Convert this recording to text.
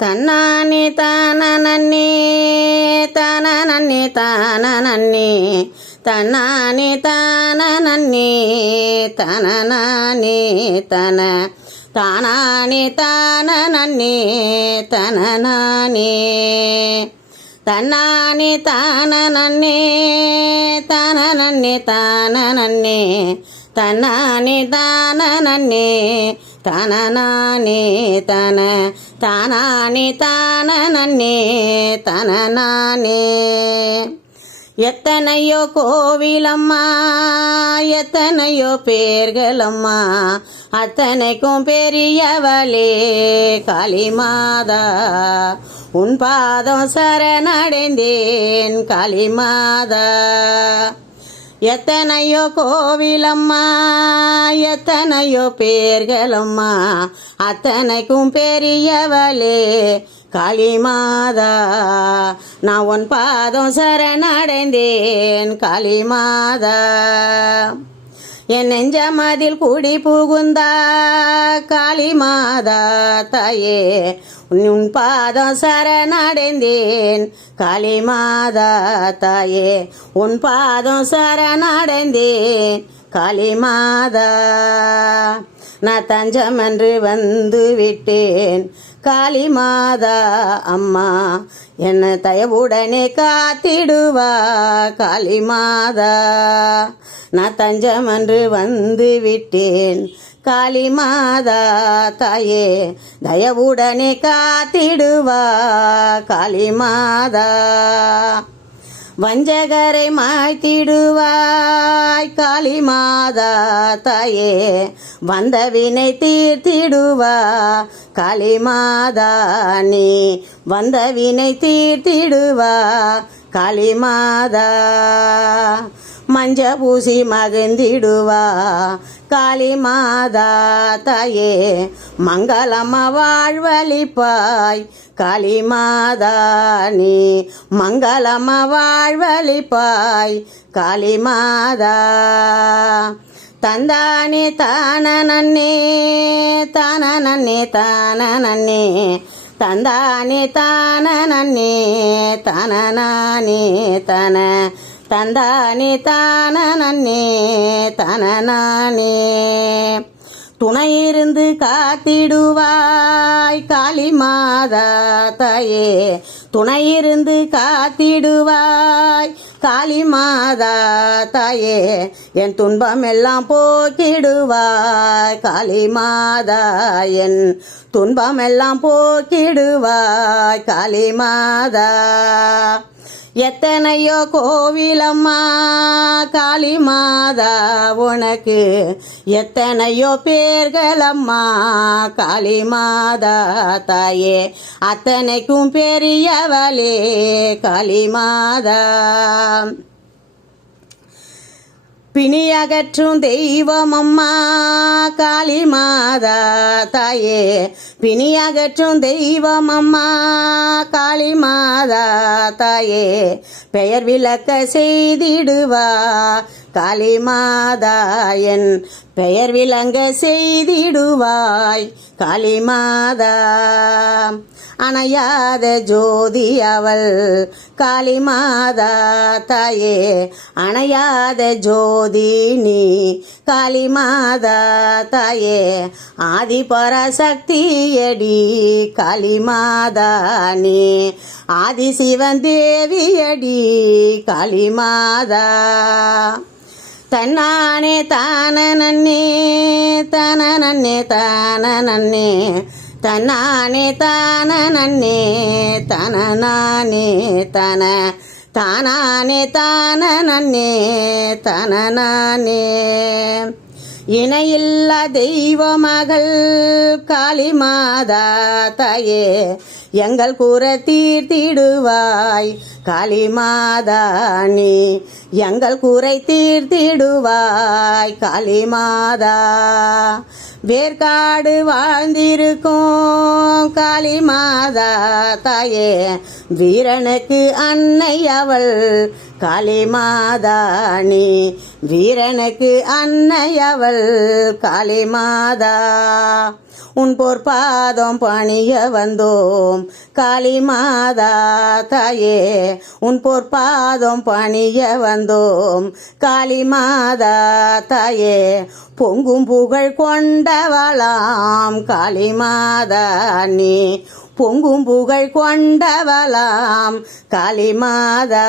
தன்னானே தானே தானே தானே தன்னானே தானே தனநானே தன தானானே தானே தனநானே தன்னானே தானே தானே தானே தன்னானே தானே தனநானே தன தானானே தானே தனநானே எத்தனையோ கோவிலம்மா எத்தனையோ பேர்களம்மா அத்தனைக்கும் பெரியவளே காளிமாதா உன் பாதம் சரணடைந்தேன் காளிமாதா எத்தனையோ கோவிலம்மா எத்தனையோ பேர்களம்மா அத்தனைக்கும் பெரியவளே காளிமாதா நான் உன் பாதம் சரணடைந்தேன் காளிமாதா என் நெஞ்சமதில் கூடி புகுந்தா காளிமாதா தாயே உன் பாதம் சரணடைந்தேன் காளிமாதா தாயே உன் பாதம் சரணடைந்தேன் காளிமாதா நான் தஞ்சமென்று வந்து விட்டேன் காளிமாதா அம்மா என்னை தயவுடனே காத்திடுவா காளிமாதா நான் தஞ்சமென்று வந்து விட்டேன் காளிமாதா தாயே தயவுடனே காத்திடுவா காளிமாதா வஞ்சகரை மாய்த்திடுவாய் காளிமாதா தாயே வந்த வினை தீர்த்திடுவா காளிமாதா நீ வந்த வினை தீர்த்திடுவா காளிமாதா மஞ்ச பூசி மகிழ்ந்திடுவா காளிமாதா தாயே மங்களம்மா வாழ்வழிப்பாய் காளிமாதா நீ மங்களம்மா வாழ்வழிப்பாய் காளிமாதா தந்தானே தானே தானே தானே தந்தானே தானே தனநானே தன தந்தானே தானே தனநானே துணையிருந்து காத்திடுவாய் காளிமாதா தாயே துணையிருந்து காத்திடுவாய் காளிமாதா தாயே என் துன்பம் எல்லாம் போக்கிடுவாய் காளிமாதா என் துன்பம் எல்லாம் போக்கிடுவாய் காளிமாதா எத்தனையோ கோவிலம்மா காளிமாதா உனக்கு எத்தனையோ பேர்களம்மா காளிமாதா தாயே அத்தனைக்கும் பெரியவளே காளிமாதா பிணியகற்றும் தெய்வமம்மா காளிமாதா தாயே பிணியகற்றும் தெய்வமம்மா காளிமாதா தாயே பெயர் விளக்க செய்திடுவா காளிமாதா என் பெயர் விளங்க செய்திடுவாய் காளிமாதா அணையாத ஜோதி அவள் காளிமாதா தாயே அணையாத ஜோதி நீ காளிமாதா தாயே ஆதி பராசக்தியடி காளிமாதா நீ ஆதி சிவன் தேவியடி காளிமாதா தன்னானே தானே தானே தானே தன்னானே தானே தனநானே தன தானானே தானே தனநானே இணையில்லா தெய்வ மகள் காளிமாதா தாயே எங்கள் கூற தீர்த்திடுவாய் காளிமாதா நீ எங்கள் கூரை தீர்த்திடுவாய் காளிமாதா வேர்காடு வாழ்ந்திருக்கும் காளிமாதா தாயே வீரனுக்கு அன்னை அவள் காளிமாதா நீ வீரனுக்கு அன்னை அவள் காளிமாதா உன் பொற்பாதம் பணிய வந்தோம் காளி மாதா தாயே உன் பொற்பாதம் பணிய வந்தோம் காளி மாதா தாயே பொங்கும் புகழ் கொண்டவளாம் காளி மாதா நீ பொங்கும் புகழ் கொண்டவளாம் காளி மாதா